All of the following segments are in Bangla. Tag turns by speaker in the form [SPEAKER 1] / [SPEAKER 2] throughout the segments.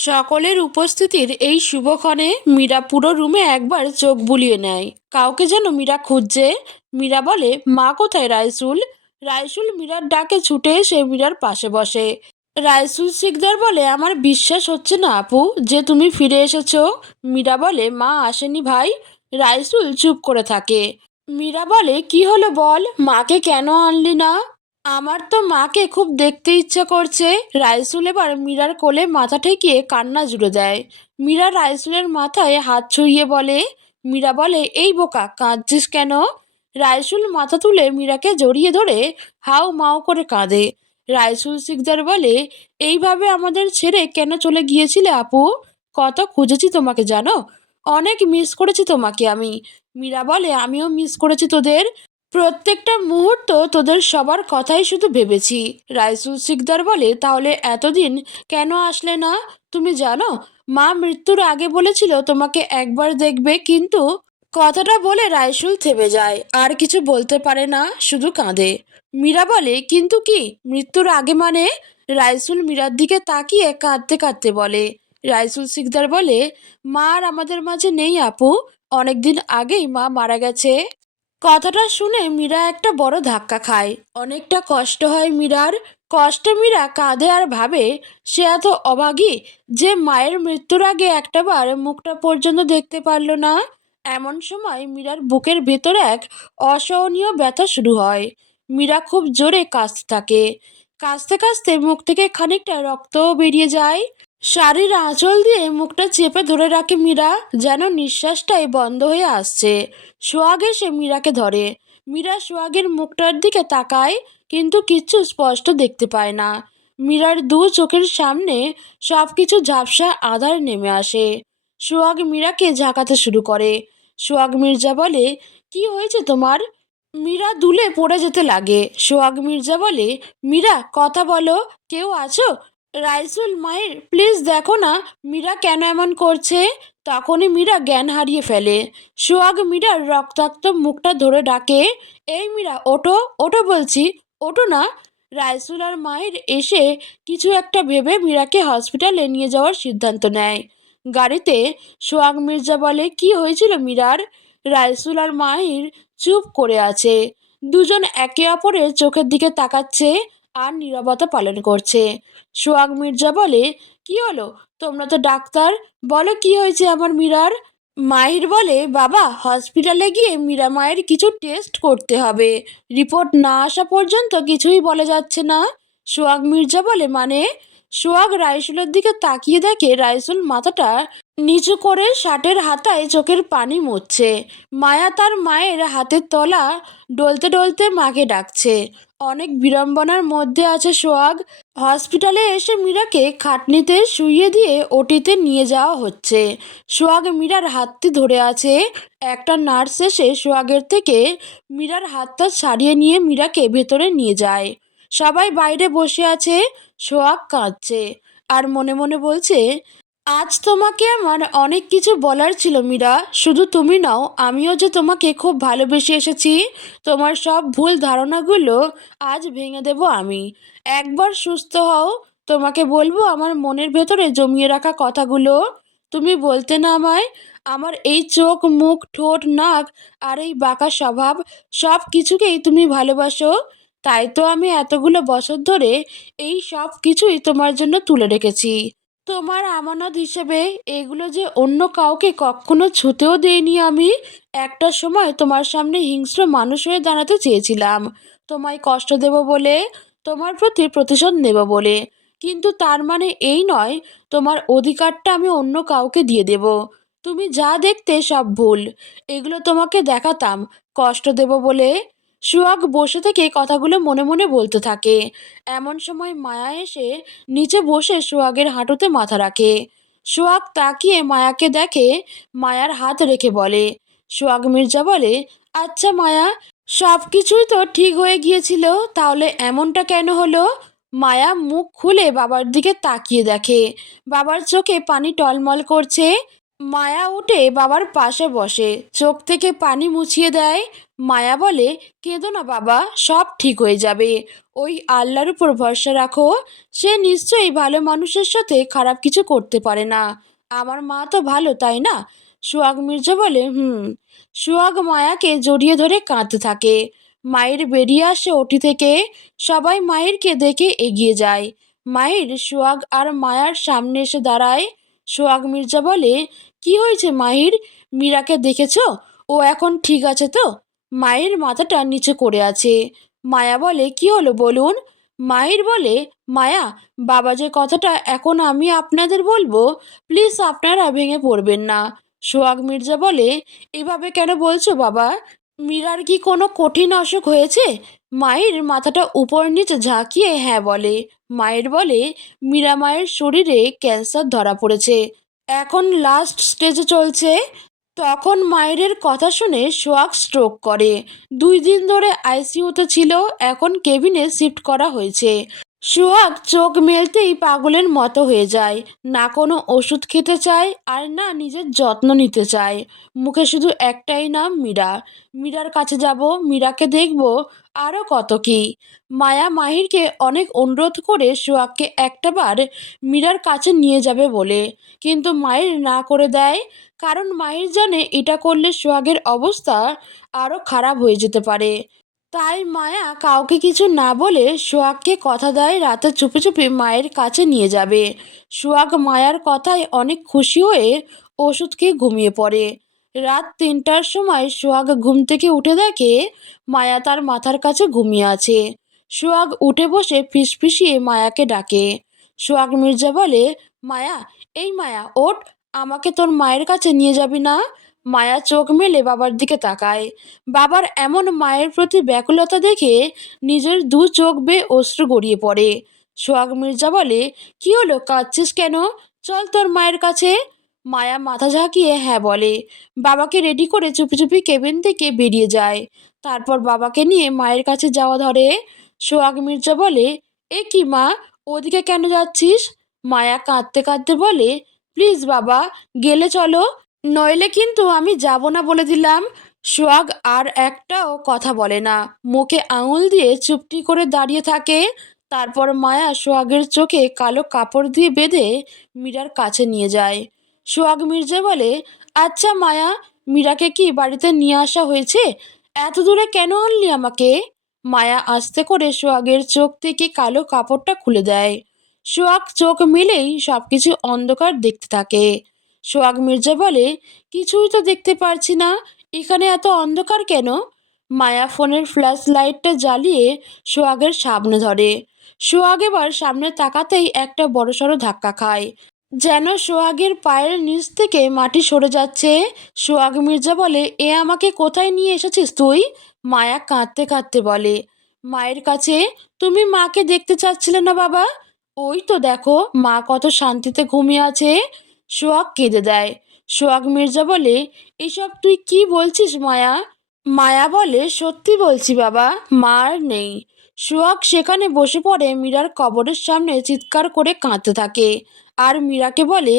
[SPEAKER 1] সকলের উপস্থিতির এই শুভক্ষণে মীরা পুরো রুমে একবার চোখ বুলিয়ে নেয়। কাউকে যেন মীরা খুঁজছে? মীরা বলে, মা কোথায় রাইসুল? রাইসুল মীরার ডাকে ছুটে এসে মীরার পাশে বসে। রাইসুল শিকদার বলে, আমার বিশ্বাস হচ্ছে না আপু, যে তুমি ফিরে এসেছ। মীরা বলে, মা আসেনি ভাই। রাইসুল চুপ করে থাকে। মীরা বলে, কি হলো বল? মাকে কেন আনলি না? আমার তো মাকে খুব দেখতে ইচ্ছা করছে। রাইসুল এবার মীরার কোলে মাথা ঠেকিয়ে কান্না জুড়ে দেয়। মীরা রাইসুলের মাথায় হাত ছুঁয়ে বলে, মীরা বলে, এই বোকা, কাঁদছিস কেন? রাইসুল মাথা তুলে মীরাকে জড়িয়ে ধরে হাউ মাও করে কাঁদে। রাইসুল সিকদার বলে, এইভাবে আমাদের ছেড়ে কেন চলে গিয়েছিলে আপু? কত খুঁজেছি তোমাকে, জানো? অনেক মিস করেছি তোমাকে আমি। মীরা বলে, আমিও মিস করেছি তোদের। প্রত্যেকটা মুহূর্ত তোদের সবার কথাই শুধু ভেবেছি। রাইসুল সিকদার বলে, তাহলে এতদিন কেন আসলে না? তুমি জানো, মা মৃত্যুর আগে বলেছিল তোমাকে একবার দেখবে, কিন্তু কথাটা বলে রাইসুল থেমে যায়, আর কিছু বলতে পারে না, শুধু কাঁদে। মীরা বলে, কিন্তু কি? মৃত্যুর আগে মানে? রাইসুল মীরার দিকে তাকিয়ে কাঁদতে কাঁদতে বলে। রাইসুল সিকদার বলে, মা আর আমাদের মাঝে নেই আপু, অনেকদিন আগেই মা মারা গেছে। কথাটা শুনে মীরা একটা বড় ধাক্কা খায়। অনেকটা কষ্ট হয় মীরার। কষ্টে মীরা কাঁধে আর ভাবে, সে এত অভাগী যে মায়ের মৃত্যুর আগে একটাবার মুখটা পর্যন্ত দেখতে পারল না। এমন সময় মীরার বুকের ভেতর এক অসহনীয় ব্যথা শুরু হয়। মীরা খুব জোরে কাঁদতে থাকে। কাঁচতে কাঁচতে মুখ থেকে খানিকটা রক্তও বেরিয়ে যায়। শাড়ির আঁচল দিয়ে মুখটা চেপে ধরে রাখে মীরা, যেন নিঃশ্বাসটাই বন্ধ হয়ে আসছে। সোহাগ এসে মীরাকে ধরে। মীরা সোহাগের মুখটার দিকে তাকায়, কিন্তু কিচ্ছু স্পষ্ট দেখতে পায় না। মীরার দু চোখের সামনে সব কিছু ঝাপসা আধার নেমে আসে। সোহাগ মীরাকে ঝাঁকাতে শুরু করে। সোহাগ মির্জা বলে, কি হয়েছে তোমার? মীরা দুলে পড়ে যেতে লাগে। সোহাগ মির্জা বলে, মীরা, কথা বলো। কেউ আছো? রাইসুল মায়ের, প্লিজ দেখো না, মীরা কেন এমন করছে? তখনই মীরা জ্ঞান হারিয়ে ফেলে। সোহাগ মীরার রক্তাক্ত মুখটা ধরে ডাকে, এই মীরা ওটো ওটো বলছি ওটো না। রাইসুল আর মায়ের এসে কিছু একটা ভেবে মীরাকে হসপিটালে নিয়ে যাওয়ার সিদ্ধান্ত নেয়। গাড়িতে সোহাগ মির্জা বলে, কি হয়েছিল মীরার? রাইসুল আর মাহির চুপ করে আছে। দুজন একে অপরের চোখের দিকে তাকাচ্ছে আর নীরবতা পালন করছে। সোহাগ মির্জা বলে, কি হলো? তোমরা তো ডাক্তার। বলো কি হয়েছে আমার মীরার? মাহির বলে, বাবা, হসপিটালে গিয়ে মীরা মায়ের কিছু টেস্ট করতে হবে। রিপোর্ট না আসা পর্যন্ত কিছুই বলা যাচ্ছে না। সোহাগ মির্জা বলে মানে? সোহাগ রাইসুলের দিকে তাকিয়ে দেখে রাইসুল মাথাটা নিচু করে শার্টের হাতায় চোখের পানি মুছছে। মায়া তার মায়ের হাতের তলা ডলতে ডলতে মাকে ডাকছে। অনেক বিড়ম্বনার মধ্যে আছে সোহাগ। হসপিটালে এসে মীরাকে খাটনিতে শুইয়ে দিয়ে ওটিতে নিয়ে যাওয়া হচ্ছে। সোহাগ মীরার হাতটি ধরে আছে। একটা নার্স এসে সোহাগের থেকে মীরার হাতটা ছাড়িয়ে নিয়ে মীরাকে ভেতরে নিয়ে যায়। সবাই বাইরে বসে আছে। সোহাগ কাঁদছে আর মনে মনে বলছে আজ তোমাকে আমার অনেক কিছু বলার ছিল, মীরা। শুধু তুমি নাও, আমিও যে তোমাকে খুব ভালোবেসে এসেছি, তোমার সব ভুল ধারণাগুলো আজ ভেঙে দেব আমি। একবার সুস্থ হও, তোমাকে বলব আমার মনের ভেতরে জমিয়ে রাখা কথাগুলো। তুমি বলতে না আমায়, আমার এই চোখ, মুখ, ঠোঁট, নাক আর এই বাঁকা স্বভাব, সব কিছুকেই তুমি ভালোবাসো। তাই তো আমি এতগুলো বছর ধরে এই সব কিছুই তোমার জন্য তুলে রেখেছি। তোমার আমানত হিসেবে এগুলো যে অন্য কাউকে কখনো ছুতেও দেইনি আমি, একটা সময় তোমার সামনে হিংস্র মানুষ হয়ে দাঁড়াতে চেয়েছিলাম। তোমায় কষ্ট দেব বলে, তোমার প্রতি প্রতিশোধ নেব বলে। কিন্তু তার মানে এই নয়, তোমার অধিকারটা আমি অন্য কাউকে দিয়ে দেব। তুমি যা দেখতে সব ভুল। এগুলো তোমাকে দেখাতাম। কষ্ট দেব বলে সুয়াগ বসে থেকে কথাগুলো মনে মনে বলতে থাকে। এমন সময় মায়া এসে নিচে বসে সোহাগের হাঁটুতে মাথা রাখে। সোহাগ তাকিয়ে মায়াকে দেখে মায়ার হাত রেখে বলে সোহাগ মির্জা বলে আচ্ছা মায়া সব কিছুই তো ঠিক হয়ে গিয়েছিল, তাহলে এমনটা কেন হলো? মায়া মুখ খুলে বাবার দিকে তাকিয়ে দেখে। বাবার চোখে পানি টলমল করছে মায়া উঠে বাবার পাশে বসে। চোখ থেকে পানি মুছিয়ে দেয়। মায়া বলে, কেঁদো না বাবা, সব ঠিক হয়ে যাবে। ওই আল্লাহর উপর ভরসা রাখো। সে নিশ্চয়ই ভালো মানুষের সাথে খারাপ কিছু করতে পারে না। আমার মা তো ভালো, তাই না? সুয়াগ মির্জা বলে, হুম। সুয়াগ মায়াকে জড়িয়ে ধরে কাঁদতে থাকে। মায়ের বেরিয়ে আসে ওটি থেকে। সবাই মায়েরকে দেখে এগিয়ে যায়। মায়ের সুয়াগ আর মায়ার সামনে এসে দাঁড়ায়। সোহাগ মির্জা বলে কি হয়েছে মাহির? মীরাকে দেখেছ? ও এখন ঠিক আছে তো? মায়ের মাথাটা নিচে করে আছে। মায়া বলে, কি হলো বলুন? মায়ের বলে, মায়া, বাবা যে কথাটা এখন আমি আপনাদের বলব, প্লিজ আপনারা ভেঙে পড়বেন না। সোহাগ মির্জা বলে, এভাবে কেন বলছো বাবা? মীরার কি কোনো কঠিন অসুখ হয়েছে? মায়ের মাথাটা উপর নিচে ঝাঁকিয়ে হ্যাঁ বলে। মায়ের বলে, মীরা মায়ের শরীরে ক্যান্সার ধরা পড়েছে। এখন লাস্ট স্টেজে চলছে। তখন মায়ের কথা শুনে সোহাগ স্ট্রোক করে। দুই দিন ধরে আইসিইউতে ছিল, এখন কেবিনে শিফট করা হয়েছে। সোহাগ চোখ মেলতেই পাগলের মতো হয়ে যায়। না কোনো ওষুধ খেতে চায় আর না নিজের যত্ন নিতে চায়। মুখে শুধু একটাই নাম, মীরা। মীরার কাছে যাব, মীরাকে দেখব আরও কত কি। মায়া মাহিরকে অনেক অনুরোধ করে সোহাগকে একটাবার মীরার কাছে নিয়ে যাবে বলে। কিন্তু মায়ের না করে দেয়, কারণ মাহির জানে এটা করলে সোহাগের অবস্থা আরও খারাপ হয়ে যেতে পারে। তাই মায়া কাউকে কিছু না বলে সোহাগকে কথা দেয় রাতে চুপি চুপি মায়ের কাছে নিয়ে যাবে। সোহাগ মায়ার কথায় অনেক খুশি হয়ে ওষুধ খেয়ে ঘুমিয়ে পড়ে। রাত তিনটার সময় সোহাগ ঘুম থেকে উঠে দেখে মায়া তার মাথার কাছে ঘুমিয়ে আছে। সোহাগ উঠে বসে ফিসফিসিয়ে মায়াকে ডাকে। সোহাগ মির্জা বলে, মায়া, এই মায়া, ওঠ, আমাকে তোর মায়ের কাছে নিয়ে যাবি না? মায়া চোখ মেলে বাবার দিকে তাকায়। বাবার এমন মায়ের প্রতি ব্যাকুলতা দেখে নিজের দু চোখ বেয়ে অশ্রু গড়িয়ে পড়ে। সোহাগ মির্জা বলে, কি হলো, কাঁদছিস কেন? চল তোর মায়ের কাছে। মায়া মাথা ঝাঁকিয়ে হ্যাঁ বলে। বাবাকে রেডি করে চুপি চুপি কেবিন থেকে বেরিয়ে যায়। তারপর বাবাকে নিয়ে মায়ের কাছে যাওয়া ধরে। সোহাগ মির্জা বলে, এ কি মা, ওদিকে কেন যাচ্ছিস? মায়া কাঁদতে কাঁদতে বলে, প্লিজ বাবা, গেলে চলো। নইলে কিন্তু আমি যাব না বলে দিলাম। সোহাগ আর একটাও কথা বলে না। মুখে আঙুল দিয়ে চুপটি করে দাঁড়িয়ে থাকে। তারপর মায়া সোহাগের চোখে কালো কাপড় দিয়ে বেঁধে মীরার কাছে নিয়ে যায়। সোহাগ মির্জা বলে আচ্ছা মায়া, মীরাকে কি বাড়িতে নিয়ে আসা হয়েছে? এত দূরে কেন আনলি আমাকে? মায়া আস্তে করে সোহাগের চোখ থেকে কালো কাপড়টা খুলে দেয়। সোহাগ চোখ মিলেই সব কিছু অন্ধকার দেখতে থাকে। সোহাগ মির্জা বলে, কিছুই তো দেখতে পারছি না। এখানে এত অন্ধকার কেন? মায়া ফোনের ফ্ল্যাশ লাইটটা জ্বালিয়ে সোহাগের সামনে ধরে। সোহাগ এবার সামনে তাকাতেই একটা বড়সড় ধাক্কা খায়। যেন সোহাগের পায়ের নিচ থেকে মাটি সরে যাচ্ছে? সোহাগ মির্জা বলে, এ আমাকে কোথায় নিয়ে এসেছিস তুই? মায়া কাঁদতে কাঁদতে বলে, মায়ের কাছে? তুমি মাকে দেখতে চাচ্ছিলে না বাবা? ওই তো দেখো, মা কত শান্তিতে ঘুমিয়ে আছে। সোহাগ কেঁদে দেয়। সোহাগ মির্জা বলে, এসব তুই কি বলছিস মায়া? মায়া বলে, সত্যি বলছি বাবা মা আর নেই। সোহাগ সেখানে বসে পড়ে মীরার কবরের সামনে চিৎকার করে কাঁদতে থাকে। আর মীরাকে বলে,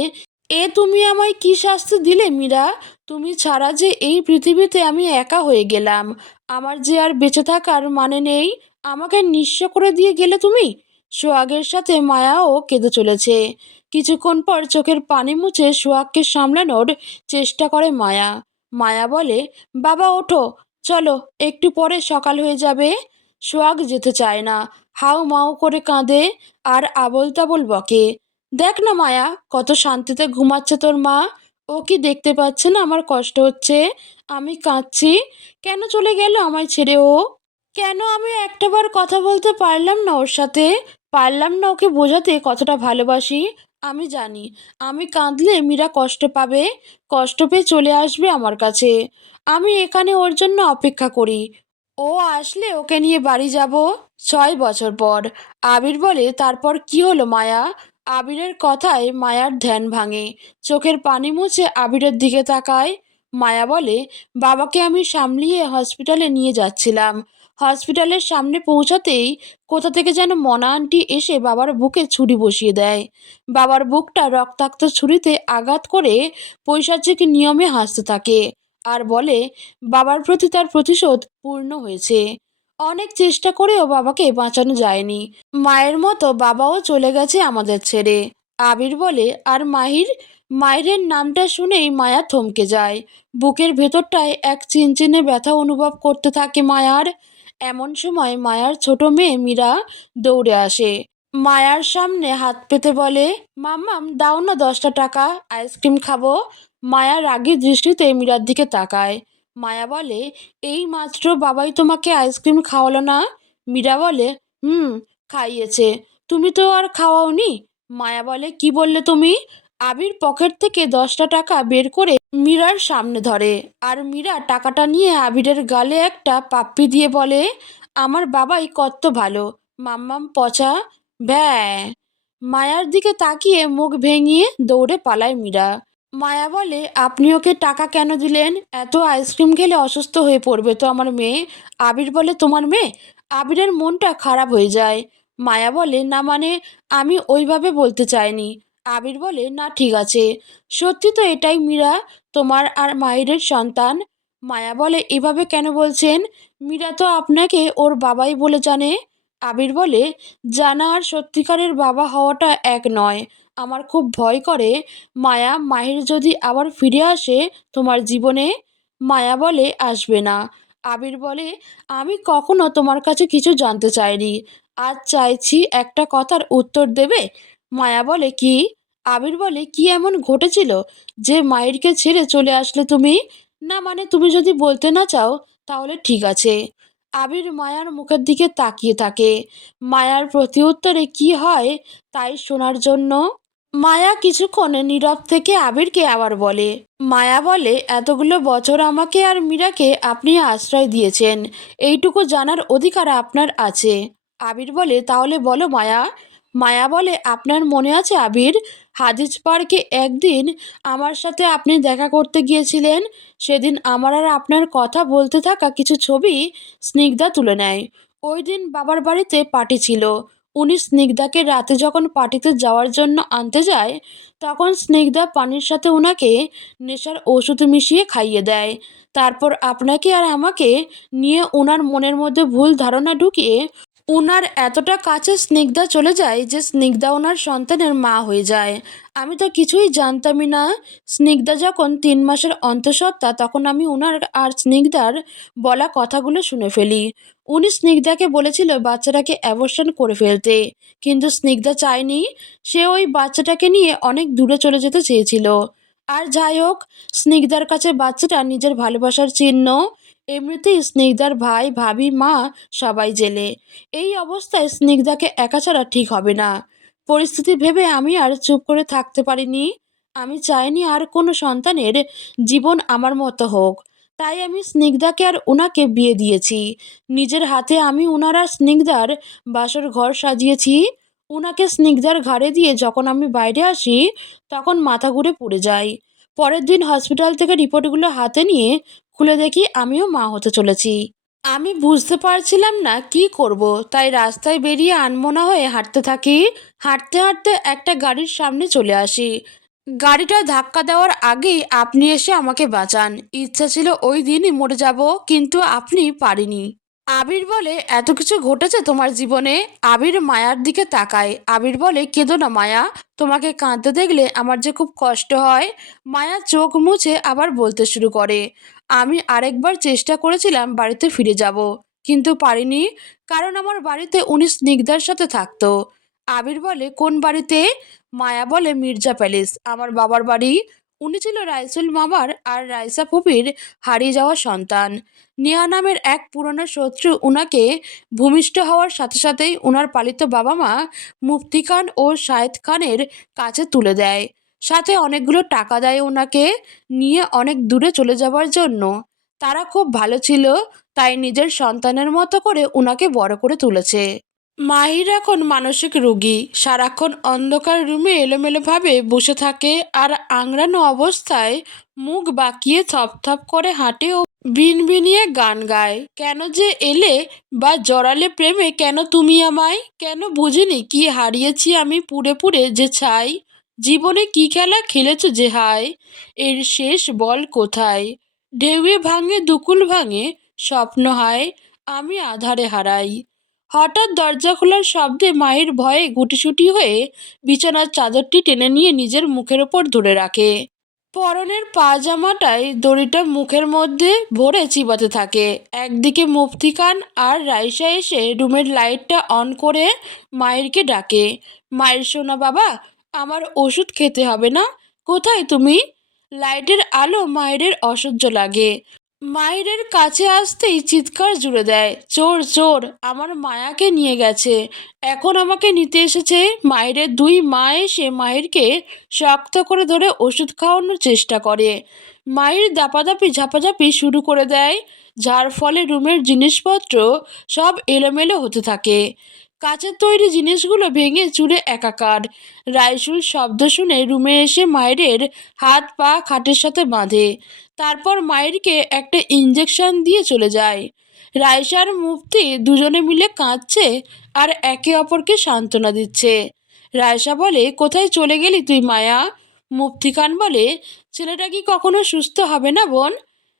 [SPEAKER 1] এ তুমি আমায় কি শাস্তি দিলে মীরা? তুমি ছাড়া যে এই পৃথিবীতে আমি একা হয়ে গেলাম। আমার যে আর বেঁচে থাকার মানে নেই। আমাকে নিঃস্ব করে দিয়ে গেলে তুমি? সোহাগের সাথে মায়াও কেঁদে চলেছে। কিছুক্ষণ পর চোখের পানি মুছে সোহাগকে সামলানোর চেষ্টা করে মায়া। মায়া বলে, বাবা, ওঠো, চলো, একটু পরে সকাল হয়ে যাবে। সোহাগ যেতে চায় না। হাউ মাউ করে কাঁদে আর আবল তাবল বকে। দেখ না মায়া, কত শান্তিতে ঘুমাচ্ছে তোর মা। ও কি দেখতে পাচ্ছে না আমার কষ্ট হচ্ছে? আমি কাঁদছি। কেন চলে গেল আমায় ছেড়ে ও? কেন আমি একটাবার কথা বলতে পারলাম না ওর সাথে? পারলাম না ওকে বোঝাতে কতটা ভালোবাসি। আমি জানি। আমি কাঁদলে মীরা কষ্ট পাবে, কষ্ট পেয়ে চলে আসবে আমার কাছে। আমি এখানে ওর জন্য অপেক্ষা করি। ও আসলে ওকে নিয়ে বাড়ি যাব ছয় বছর পর। আবির বলে, তারপর কি হলো মায়া? আবিরের কথায় মায়ার ধ্যান ভাঙে। চোখের পানি মুছে আবিরের দিকে তাকায়। মায়া বলে, বাবাকে আমি সামলিয়ে হসপিটালে নিয়ে যাচ্ছিলাম। হসপিটালের সামনে পৌঁছাতেই কোথা থেকে যেন মনা আন্টি এসে বাবার বুকে ছুরি বসিয়ে দেয়। বাবার বুকটা রক্তাক্ত ছুরিতে আঘাত করে পৈশাচিক নিয়মে হাসতে থাকে আর বলে, বাবার প্রতি তার প্রতিশোধ পূর্ণ হয়েছে। অনেক চেষ্টা করেও বাবাকে বাঁচানো যায়নি। মায়ের মতো বাবাও চলে গেছে আমাদের ছেড়ে। আবির বলে, আর মাহির? মায়ের নামটা শুনেই মায়া থমকে যায়। বুকের ভেতরটায় এক চিনচিনে ব্যথা অনুভব করতে থাকে মায়ার। এমন সময় মায়ার ছোট মেয়ে মীরা দৌড়ে আসে। মায়ার সামনে হাত পেতে বলে, মাম্মাম, দাও না দশটা টাকা, আইসক্রিম খাব। মায়া রাগী দৃষ্টিতে মীরার দিকে তাকায়। মায়া বলে, এই মাত্র বাবাই তোমাকে আইসক্রিম খাওয়ালো না? মীরা বলে, হুম, খাইয়েছে। তুমি তো আর খাওয়াওনি? মায়া বলে, কি বললে তুমি? আবির পকেট থেকে দশটা টাকা বের করে মীরার সামনে ধরে। আর মীরা টাকাটা নিয়ে আবিরের গালে একটা পাপ্পি দিয়ে বলে, আমার বাবাই কত ভালো। মাম্মাম পচা ব্যা মায়ার দিকে তাকিয়ে মুখ ভেঙিয়ে দৌড়ে পালায় মীরা। মায়া বলে, আপনি ওকে টাকা কেন দিলেন? এত আইসক্রিম খেলে অসুস্থ হয়ে পড়বে তো আমার মেয়ে। আবির বলে, তোমার মেয়ে? আবিরের মনটা খারাপ হয়ে যায়। মায়া বলে, না মানে আমি ওইভাবে বলতে চাইনি। আবির বলে, না, ঠিক আছে। সত্যি তো এটাই মীরা, তোমার আর মাহিরের সন্তান? মায়া বলে, এভাবে কেন বলছেন? মীরা তো আপনাকে ওর বাবাই বলে জানে। আবির বলে, জানা আর সত্যিকারের বাবা হওয়াটা এক নয়। আমার খুব ভয় করে। মায়া, মাহির যদি আবার ফিরে আসে তোমার জীবনে? মায়া বলে, আসবে না। আবির বলে, আমি কখনো তোমার কাছে কিছু জানতে চাইনি। আজ চাইছি একটা কথার উত্তর দেবে? মায়া বলে কি? আবির বলে, কি এমন ঘটেছিল যে মায়েরকে ছেড়ে চলে আসলে তুমি? না মানে তুমি যদি বলতে না চাও, তাহলে ঠিক আছে। আবির মায়ার মুখের দিকে তাকিয়ে থাকে। মায়ার প্রতি উত্তরে কি হয় তাই শোনার জন্য? মায়া কিছুক্ষণ নীরব থেকে আবিরকে আবার বলে, মায়া বলে, এতগুলো বছর আমাকে আর মীরাকে আপনি আশ্রয় দিয়েছেন। এইটুকু জানার অধিকার আপনার আছে। আবির বলে, তাহলে বলো মায়া মায়া বলে, আপনার মনে আছে আবির? হাদিস পার্কে একদিন আমার সাথে আপনি দেখা করতে গিয়েছিলেন। সেদিন আমার আর আপনার কথা বলতে থাকা কিছু ছবি স্নিগ্ধা তুলে নেয়। ওই দিন বাবার বাড়িতে পার্টি ছিল। উনি স্নিগ্ধাকে রাতে যখন পার্টিতে যাওয়ার জন্য আনতে যায়, তখন স্নিগ্ধা পানির সাথে ওনাকে নেশার ওষুধ মিশিয়ে খাইয়ে দেয়। তারপর আপনাকে আর আমাকে নিয়ে ওনার মনের মধ্যে ভুল ধারণা ঢুকিয়ে উনার এতটা কাছে স্নিগ্ধা চলে যায় যে স্নিগ্ধা ওনার সন্তানের মা হয়ে যায়। আমি তো কিছুই জানতামই না। স্নিগ্ধা যখন তিন মাসের অন্তঃসত্ত্বা, তখন আমি ওনার আর স্নিগ্ধার বলা কথাগুলো শুনে ফেলি। উনি স্নিগ্ধাকে বলেছিল বাচ্চাটাকে অ্যাবর্শন করে ফেলতে। কিন্তু স্নিগ্ধা চায়নি। সে ওই বাচ্চাটাকে নিয়ে অনেক দূরে চলে যেতে চেয়েছিল। আর যাই হোক, স্নিগ্ধার কাছে বাচ্চাটা নিজের ভালোবাসার চিহ্ন এমনিতেই স্নিগ্ধার ভাই, ভাবি, মা সবাই জেলে। এই অবস্থায় স্নিগ্ধাকে একা ছাড়া ঠিক হবে না। পরিস্থিতি ভেবে আমি আর চুপ করে থাকতে পারিনি। আমি চাইনি আর কোনো সন্তানের জীবন আমার মতো হোক। তাই আমি স্নিগ্ধাকে আর ওনাকে বিয়ে দিয়েছি। নিজের হাতে আমি ওনার স্নিগ্ধার বাসর ঘর সাজিয়েছি। ওনাকে স্নিগ্ধার ঘাড়ে দিয়ে যখন আমি বাইরে আসি, তখন মাথা ঘুরে পড়ে যাই। পরের দিন হসপিটাল থেকে রিপোর্টগুলো হাতে নিয়ে খুলে দেখি আমিও মা হতে চলেছি। আমি বুঝতে পারছিলাম না কি করব, তাই রাস্তায় বেরিয়ে আনমনা হয়ে হাঁটতে থাকি। হাঁটতে হাঁটতে একটা গাড়ির সামনে চলে আসি। গাড়িটা ধাক্কা দেওয়ার আগেই আপনি এসে আমাকে বাঁচান। ইচ্ছা ছিল ওই দিনই মরে যাব, কিন্তু আপনি পারিনি। আবির বলে, এত কিছু ঘটেছে তোমার জীবনে? আবির মায়ার দিকে তাকায়। আবির বলে, কেঁদো না মায়া, তোমাকে কাঁদতে দেখলে আমার যে খুব কষ্ট হয়। মায়া চোখ মুছে আবার বলতে শুরু করে। আমি আরেকবার চেষ্টা করেছিলাম বাড়িতে ফিরে যাব, কিন্তু পারিনি, কারণ আমার বাড়িতে উনি স্নিগ্ধার সাথে থাকতো। আবির বলে, কোন বাড়িতে? মায়া বলে, মির্জা প্যালেস। আমার বাবার বাড়ি। উনি ছিল রাইসুল মামার আর রাইসা ফুপির হারিয়ে যাওয়া সন্তান। নেহা নামের এক পুরনো শত্রু উনাকে ভূমিষ্ঠ হওয়ার সাথে সাথেই উনার পালিত বাবা মা মুফতি খান ও শায়েদ খানের কাছে তুলে দেয়। সাথে অনেকগুলো টাকা দেয় ওনাকে নিয়ে অনেক দূরে চলে যাবার জন্য। তারা খুব ভালো ছিল, তাই নিজের সন্তানের মতো করে ওনাকে বড় করে তুলেছে। মাহির এখন মানসিক রোগী। সারাক্ষণ অন্ধকার রুমে এলোমেলোভাবে বসে থাকে আর আংড়ানো অবস্থায় মুখ বাঁকিয়ে থপথপ করে হাঁটে ও বিনবিনিয়ে গান গায়। কেন যে এলে বা জড়ালে প্রেমে কেন তুমি আমায়? কেন বুঝিনি কি হারিয়েছি আমি পুড়ে পুড়ে যে ছাই? জীবনে কি খেলা খেলেছ যে হায়? এর শেষ বল কোথায়? ঢেউয়ে ভাঙে, দুকুল ভাঙে, স্বপ্ন হায়, আমি আধারে হারাই। হঠাৎ দরজা খোলার শব্দে মায়ের ভয়ে গুটিসুটি হয়ে বিছানার চাদরটি টেনে নিয়ে নিজের মুখের ওপর ধরে রাখে। পরনের পাজামাটায় দড়িটা মুখের মধ্যে ভরে চিবাতে থাকে। একদিকে মুফতি খান আর রাইসা এসে রুমের লাইটটা অন করে মায়েরকে ডাকে। মায়ের সোনা বাবা আমার ওষুধ খেতে হবে না? কোথায় তুমি? লাইটের আলো মায়ের অসহ্য লাগে। মায়ের কাছে আসতেই চিৎকার জুড়ে দেয়। চোর চোর, আমার মায়াকে নিয়ে গেছে। এখন আমাকে নিতে এসেছে মায়ের দুই মা এসে মায়েরকে শক্ত করে ধরে ওষুধ খাওয়ানোর চেষ্টা করে। মায়ের দাপাদাপি, ঝাপাঝাপি শুরু করে দেয়, যার ফলে রুমের জিনিসপত্র সব এলোমেলো হতে থাকে। কাচের তৈরি জিনিসগুলো ভেঙে চুরে একাকার। রাইসুল শব্দ শুনে রুমে এসে মায়ের হাত পা খাটের সাথে বাঁধে। তারপর মায়েরকে একটা ইঞ্জেকশন দিয়ে চলে যায়। রাইসার মুফতি দুজনে মিলে কাঁদছে আর একে অপরকে সান্ত্বনা দিচ্ছে। রায়সা বলে, কোথায় চলে গেলি তুই মায়া? মুফতি খান বলে, ছেলেটা কি কখনো সুস্থ হবে না বোন?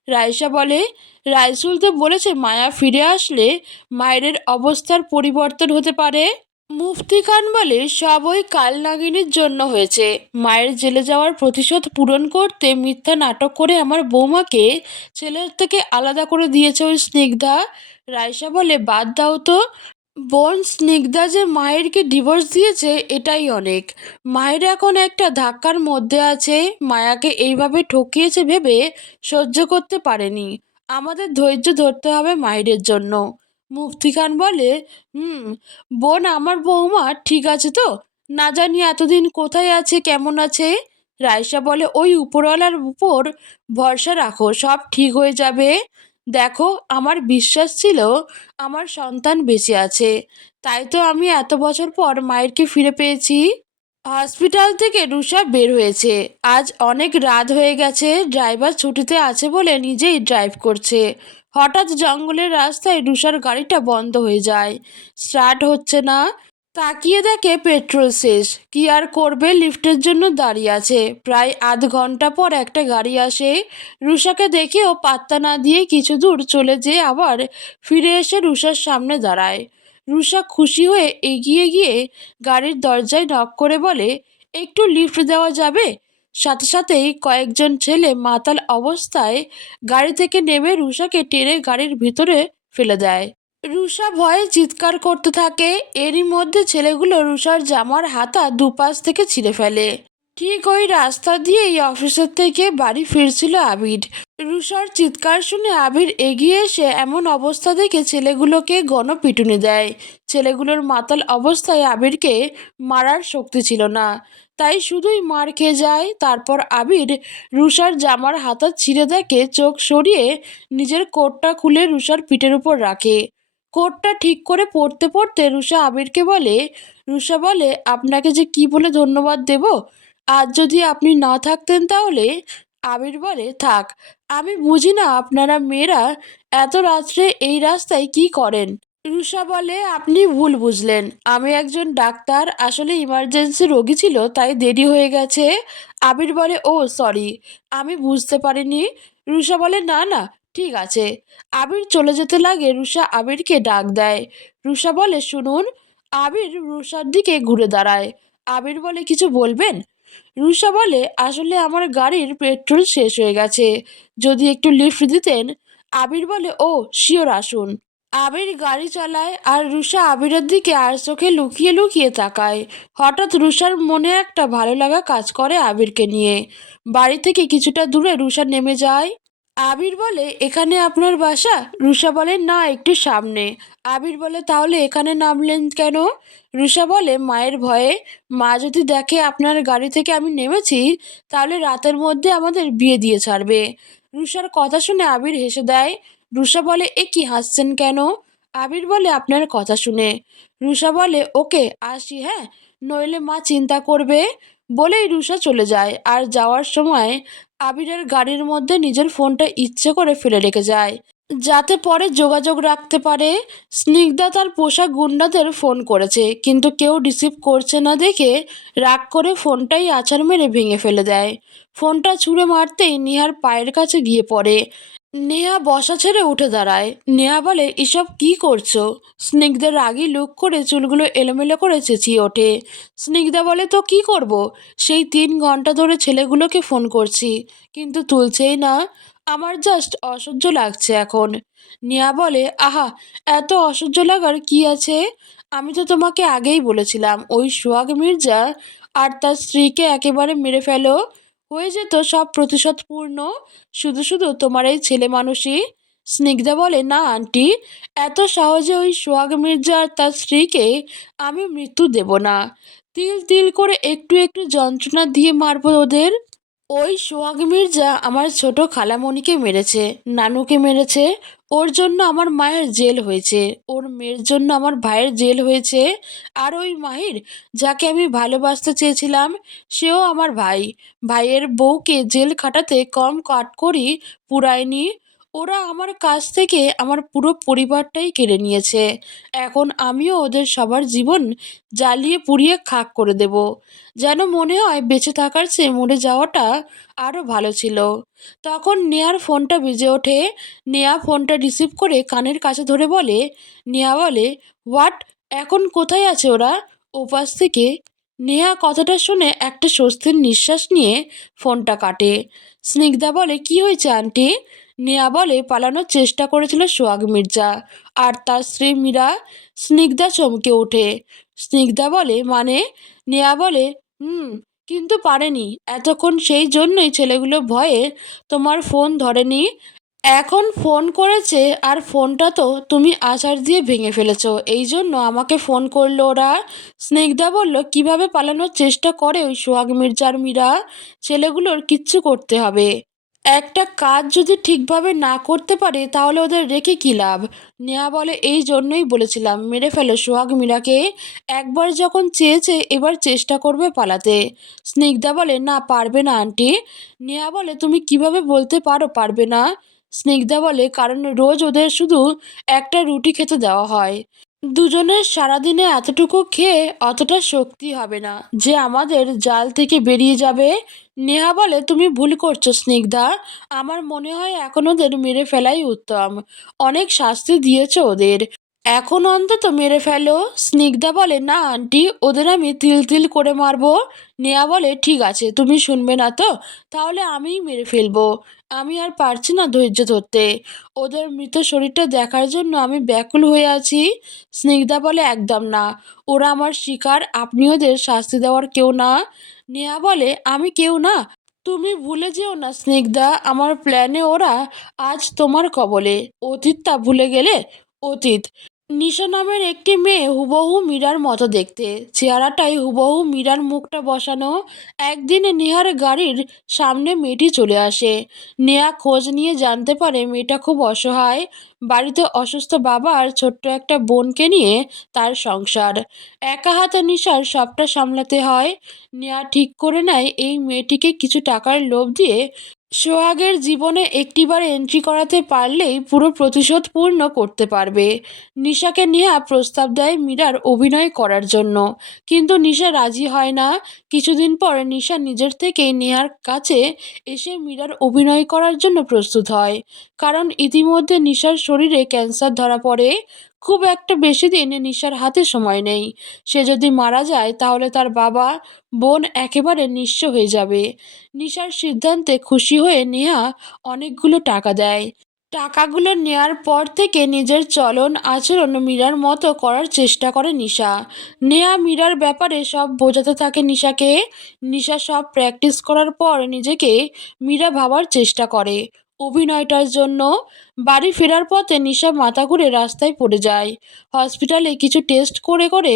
[SPEAKER 1] রায়সা বলে রাইসুল তো বলেছে, মায়া ফিরে আসলে মায়ের অবস্থার পরিবর্তন হতে পারে। মুফতি খান বলে, সব ওই কাল নাগিনীর জন্য হয়েছে। মায়ের জেলে যাওয়ার প্রতিশোধ পূরণ করতে মিথ্যা নাটক করে আমার বৌমাকে ছেলের থেকে আলাদা করে দিয়েছে ওই স্নিগ্ধা। রায়সা বলে, বাদ দাও তো। বোন স্নিগ্ধা যে মায়েরকে ডিভোর্স দিয়েছে, এটাই অনেক। মায়ের এখন একটা ধাক্কার মধ্যে আছে। মায়াকে এইভাবে ঠকিয়েছে ভেবে সহ্য করতে পারেনি। আমাদের ধৈর্য ধরতে হবে মায়ের জন্য। মুফতি খান বলে, হুম, বোন আমার বৌমা, ঠিক আছে তো? না জানি এতদিন কোথায় আছে, কেমন আছে? রাইসা বলে, ওই উপরওয়ালার উপর ভরসা রাখো, সব ঠিক হয়ে যাবে। দেখো, আমার বিশ্বাস ছিল আমার সন্তান বেঁচে আছে। তাই তো আমি এত বছর পর মায়েরকে ফিরে পেয়েছি। হসপিটাল থেকে রুষা বের হয়েছে। আজ অনেক রাত হয়ে গেছে, ড্রাইভার ছুটিতে আছে বলে নিজেই ড্রাইভ করছে। হঠাৎ জঙ্গলের রাস্তায় রুষার গাড়িটা বন্ধ হয়ে যায়। স্টার্ট হচ্ছে না। তাকিয়ে দেখে পেট্রোল শেষ। কি আর করবে, লিফটের জন্য দাঁড়িয়ে আছে। প্রায় আধ ঘণ্টা পর একটা গাড়ি আসে। রুষাকে দেখেও পাত্তা না দিয়ে কিছু দূর চলে যেয়ে আবার ফিরে এসে রুষার সামনে দাঁড়ায়। রুষা খুশি হয়ে এগিয়ে গিয়ে গাড়ির দরজায় নক করে বলে, একটু লিফট দেওয়া যাবে? সাথে সাথেই কয়েকজন ছেলে মাতাল অবস্থায় গাড়ি থেকে নেমে রুষাকে টেনে গাড়ির ভিতরে ফেলে দেয়। রুষা ভয়ে চিৎকার করতে থাকে। এরই মধ্যে ছেলেগুলো রুষার জামার হাতা দুপাশ থেকে ছিঁড়ে ফেলে। ঠিক ওই রাস্তা দিয়েই অফিসের থেকে বাড়ি ফিরছিল আবির। রুষার চিৎকার শুনে আবির এগিয়ে এসে এমন অবস্থা দেখে ছেলেগুলোকে গণপিটুনি দেয়। ছেলেগুলোর মাতাল অবস্থায় আবিরকে মারার শক্তি ছিল না। তাই শুধুই মার খেয়ে যায়, তারপর আবির রুষার জামার হাতা ছিঁড়ে দেখে চোখ সরিয়ে নিজের কোটটা খুলে রুষার পিঠের উপর রাখে। কোটটা ঠিক করে পড়তে পড়তে রুষা আবিরকে বলে রুষা বলে, আপনাকে যে কি বলে ধন্যবাদ দেব? আজ যদি আপনি না থাকতেন তাহলে? আবির বলে, থাক, আমি বুঝি না আপনারা মেয়েরা এত রাত্রে এই রাস্তায় কি করেন? রুষা বলে, আপনি ভুল বুঝলেন। আমি একজন ডাক্তার, আসলে ইমার্জেন্সি রোগী ছিল, তাই দেরি হয়ে গেছে। আবির বলে, ও সরি আমি বুঝতে পারিনি। রুষা বলে, না না, ঠিক আছে। আবির চলে যেতে লাগে রুষা আবিরকে ডাক দেয়। রুষা বলে, শুনুন আবির রুষার দিকে ঘুরে দাঁড়ায়। আবির বলে, কিছু বলবেন? রুষা বলে, আসলে আমার গাড়ির পেট্রোল শেষ হয়ে গেছে। যদি একটু লিফট দিতেন? আবির বলে, ও, শিওর আসুন। আবির গাড়ি চালায় আর রুষা আবিরের দিকে আর চোখে লুকিয়ে লুকিয়ে তাকায়। হঠাৎ রুষার মনে একটা ভালো লাগা কাজ করে আবিরকে নিয়ে। বাড়ি থেকে কিছুটা দূরে রুষা নেমে যায়। আবির বলে, এখানে আপনার বাসা? রুষা বলে, না, একটু সামনে। আবির বলে, তাহলে এখানে নামলেন কেন? রুষা বলে, মায়ের ভয়ে। মা যদি দেখে আপনার গাড়ি থেকে আমি নেমেছি, তাহলে রাতের মধ্যে আমাদের বিয়ে দিয়ে ছাড়বে। রুষার কথা শুনে আবির হেসে দেয়। রুষা বলে, এ কি হাসছেন কেন? আবির বলে, আপনার কথা শুনে। রুষা বলে, ওকে, আসি হ্যাঁ। নইলে মা চিন্তা করবে। বলেই রুষা চলে যায়। আর যাওয়ার সময় আবিরের গাড়ির মধ্যে নিজের ফোনটা ইচ্ছে করে ফেলে রেখে যায়। যাতে পরে যোগাযোগ রাখতে পারে, স্নিগ্ধা তার পোষা গুন্ডাদের ফোন করেছে। কিন্তু কেউ রিসিভ করছে না দেখে রাগ করে ফোনটাই আছাড় মেরে ভেঙে ফেলে দেয়। ফোনটা ছুঁড়ে মারতেই নেহার পায়ের কাছে গিয়ে পড়ে। নেহা বসা ছেড়ে উঠে দাঁড়ায়। নেহা বলে, এসব কি করছ? স্নিগ্ধা রাগি লুক করে চুলগুলো এলোমেলো করে চেঁচিয়ে ওঠে। স্নিগ্ধা বলে, তো কি করব? সেই তিন ঘণ্টা ধরে ছেলেগুলোকে ফোন করছি, কিন্তু তুলছেই না। আমার জাস্ট অসহ্য লাগছে এখন। নেহা বলে, আহা, এত অসহ্য লাগার কি আছে? আমি তো তোমাকে আগেই বলেছিলাম, ওই সোহাগ মির্জা আর তার স্ত্রীকে একেবারে মেরে ফেলো। হয়ে যেত সব প্রতিশোধপূর্ণ? শুধু শুধু তোমার এই ছেলে মানুষই? স্নিগ্ধা বলে, না, আন্টি। এত সহজে ওই সোহাগ মির্জা আর তার স্ত্রীকে আমি মৃত্যু দেব না। তিল তিল করে একটু একটু যন্ত্রণা দিয়ে মারব ওদের। ওই সোহাগ মির্জা আমার ছোট খালামণিকে মেরেছে, নানুকে মেরেছে, ওর জন্য আমার মায়ের জেল হয়েছে, ওর মেয়ের জন্য আমার ভাইয়ের জেল হয়েছে, আর ওই মাহির যাকে আমি ভালোবাসতে চেয়েছিলাম, সেও আমার ভাই। ভাইয়ের বউকে জেল খাটাতে কম কাট করি পুরায়নি ওরা আমার কাছ থেকে আমার পুরো পরিবারটাই কেড়ে নিয়েছে। এখন আমিও ওদের সবার জীবন জ্বালিয়ে পুড়িয়ে খাক করে দেব। যেন মনে হয় বেঁচে থাকার চেয়ে মরে যাওয়াটা আরও ভালো ছিল। তখন নেয়ার ফোনটা বেজে ওঠে। নেয়া ফোনটা রিসিভ করে কানের কাছে ধরে বলে নেয়া বলে, হোয়াট? এখন কোথায় আছে ওরা? ওপাশ থেকে? নেহা কথাটা শুনে একটা স্বস্তির নিঃশ্বাস নিয়ে ফোনটা কাটে। স্নিগ্ধা বলে, কি হয়েছে, আন্টি? নেয়া বলে পালানোর চেষ্টা করেছিল সোহাগ মির্জা। আর তার স্ত্রী মীরা স্নিগ্ধা চমকে ওঠে। স্নিগ্ধা বলে মানে? নেয়া বলে, হুম, কিন্তু পারেনি। এতক্ষণ সেই জন্যই ছেলেগুলো ভয়ে তোমার ফোন ধরেনি। এখন ফোন করেছে আর ফোনটা তো তুমি আচার দিয়ে ভেঙে ফেলেছো। এই জন্য আমাকে ফোন করল ওরা। স্নিগ্ধা বলল, কীভাবে পালানোর চেষ্টা করে ওই সোহাগ মির্জার মীরা? ছেলেগুলোর কিচ্ছু করতে হবে। একটা কাজ যদি ঠিকভাবে না করতে পারে, তাহলে ওদের রেখে কী লাভ? নেহা বলে, এই জন্যই বলেছিলাম, মেরে ফেলো সোহাগ মীরাকে। একবার যখন চেয়েছে, এবার চেষ্টা করবে পালাতে। স্নিগ্ধা বলে, না, পারবে না, আন্টি। নেহা বলে, তুমি কীভাবে বলতে পারো পারবে না? স্নিগ্ধা বলে, কারণ রোজ ওদের শুধু একটা রুটি খেতে দেওয়া হয়। দুজনের সারাদিনে এতটুকু খেয়ে অতটা শক্তি হবে না। যে আমাদের জাল থেকে বেরিয়ে যাবে। নেহা বলে, তুমি ভুল করছ স্নিগ্ধা। আমার মনে হয় এখন ওদের মেরে ফেলাই উত্তম। অনেক শাস্তি দিয়েছ ওদের। এখন অন্তত মেরে ফেলো। স্নিগ্ধা বলে, না আন্টি, ওদের আমি তিল তিল করে মারবো। নেয়া বলে, ঠিক আছে, তুমি শুনবে না তো? তাহলে আমিই মেরে ফেলব। আমি আর পারছি না ধৈর্য ধরতে। ওদের মৃত শরীরটা দেখার জন্য আমি ব্যাকুল হয়ে আছি। স্নিগ্ধা বলে, একদম না। ওরা আমার শিকার, আপনি ওদের শাস্তি দেওয়ার কেউ না। নেহা বলে, আমি কেউ না? তুমি ভুলে যেও না স্নিগ্ধা, আমার প্ল্যানে ওরা আজ তোমার কবলে। অতীতটা ভুলে গেলে অতীত। নিশা নামের একটি মেয়ে হুবহু মীরার মতো দেখতে। চেহারাটাই হুবহু মীরার মুখটা বসানো। একদিন নেহার গাড়ির সামনে মেয়েটি চলে আসে। নেহা খোঁজ নিয়ে জানতে পারে মেয়েটা খুব অসহায়। বাড়িতে অসুস্থ বাবা আর ছোট্ট একটা বোনকে নিয়ে তার সংসার। একা হাতে নিশার সবটা সামলাতে হয়। নেয়া ঠিক করে নেয় এই মেয়েটিকে কিছু টাকার লোভ দিয়ে সোহাগের জীবনে একটিবার এন্ট্রি করাতে পারলেই পুরো প্রতিশোধ পূর্ণ করতে পারবে। নিশাকে নেহা প্রস্তাব দেয় মীরার অভিনয় করার জন্য। কিন্তু নিশা রাজি হয় না। কিছুদিন পর নিশা নিজের থেকেই নেহার কাছে এসে মীরার অভিনয় করার জন্য প্রস্তুত হয়। কারণ ইতিমধ্যে নিশার শরীরে ক্যান্সার ধরা পড়ে। খুব একটা বেশি দিন নিশার হাতে সময় নেই। সে যদি মারা যায়, তাহলে তার বাবা, বোন একেবারে নিঃস্ব হয়ে যাবে। নিশার সিদ্ধান্তে খুশি হয়ে নেহা অনেকগুলো টাকা দেয়। টাকাগুলো নেয়ার পর থেকে নিজের চলন আচরণ মীরার মতো করার চেষ্টা করে নিশা। নেয়া মীরার ব্যাপারে সব বোঝাতে থাকে নিশাকে। নিশা সব প্র্যাকটিস করার পর নিজেকে মীরা ভাবার চেষ্টা করে। অভিনয়টার জন্য বাড়ি ফেরার পথে নিশা মাথা ঘুরে রাস্তায় পড়ে যায়। হসপিটালে কিছু টেস্ট করে করে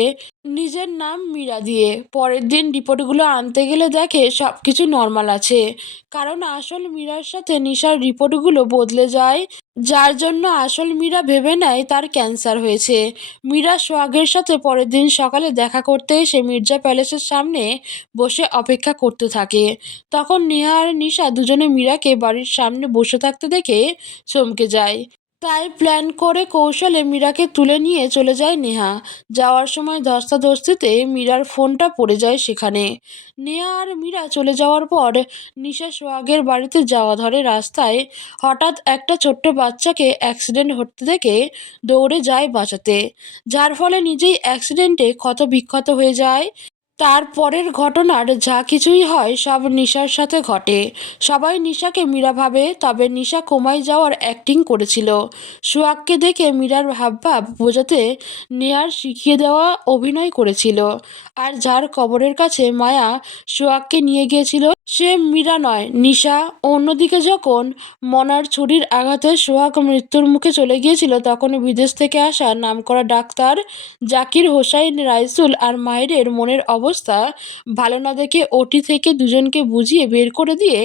[SPEAKER 1] নিজের নাম মীরা দিয়ে। পরের দিন রিপোর্টগুলো আনতে গেলে দেখে সব কিছু নর্মাল আছে। কারণ আসল মীরার সাথে নিশার রিপোর্টগুলো বদলে যায়, যার জন্য আসল মীরা ভেবে নেয় তার ক্যান্সার হয়েছে। মীরা সোহাগের সাথে পরের দিন সকালে দেখা করতে এসে মির্জা প্যালেসের সামনে বসে অপেক্ষা করতে থাকে। তখন নেহা আর নিশা দুজনে মীরাকে বাড়ির সামনে বসে থাকতে দেখে চমকে যায় তাই প্ল্যান করে কৌশলে মীরাকে তুলে নিয়ে চলে যায় নেহা। যাওয়ার সময় ধস্তাধস্তিতে মীরার ফোনটা পড়ে যায় সেখানে। নেহা আর মীরা চলে যাওয়ার পর নিশা সোহাগের বাড়িতে যাওয়া ধরে রাস্তায় হঠাৎ একটা ছোট্ট বাচ্চাকে অ্যাক্সিডেন্ট হতে দেখে দৌড়ে যায় বাঁচাতে। যার ফলে নিজেই অ্যাক্সিডেন্টে ক্ষত বিক্ষত হয়ে যায়। তারপরের ঘটনার যা কিছুই হয়, সব নিশার সাথে ঘটে। সবাই নিশাকে মীরা ভাবে, তবে নিশা কোমায় যাওয়ার অ্যাক্টিং করেছিল। সুয়াককে দেখে মীরার হাবভাব বোঝাতে নেয়ার শিখিয়ে দেওয়া অভিনয় করেছিল। আর যার কবরের কাছে মায়া সুয়াককে নিয়ে গিয়েছিল সে মীরা নয়, নিশা। অন্যদিকে যখন মনার ছুরির আঘাতে সোহাগ মৃত্যুর মুখে চলে গিয়েছিল, তখন বিদেশ থেকে আসা নামকরা ডাক্তার জাকির হোসাইন রাইসুল আর মায়ের মনের অবস্থা ভালো না দেখে ওটি থেকে দুজনকে বুঝিয়ে বের করে দিয়ে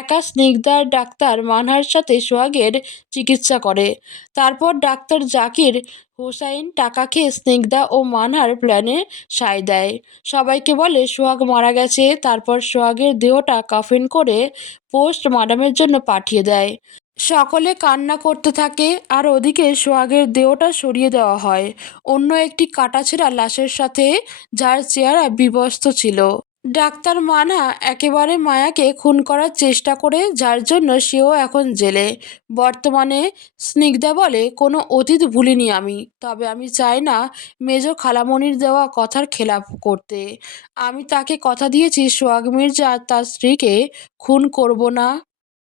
[SPEAKER 1] একা স্নিগ্ধার ডাক্তার মানহার সাথে সোহাগের চিকিৎসা করে। তারপর ডাক্তার জাকির হোসাইন টাকা খেয়ে স্নিগ্ধা ও মানহার প্ল্যানে সায় দেয়। সবাইকে বলে, সোহাগ মারা গেছে। তারপর সোহাগের দেহটা কাফিন করে পোস্ট মাডামের জন্য পাঠিয়ে দেয়। সকলে কান্না করতে থাকে, আর ওদিকে সোহাগের দেহটা সরিয়ে দেওয়া হয়। অন্য একটি কাটাছেঁড়া লাশের সাথে, যার চেহারা বিবস্ত ছিল। ডাক্তার মানা একেবারে মায়াকে খুন করার চেষ্টা করে, যার জন্য সেও এখন জেলে। বর্তমানে স্নিগ্ধা বলে, কোনো অতীত ভুলিনি আমি। তবে আমি চাই না মেজ খালামণির দেওয়া কথার খেলাপ করতে। আমি তাকে কথা দিয়েছি, সোহাগ মির্জা তার স্ত্রীকে খুন করব না।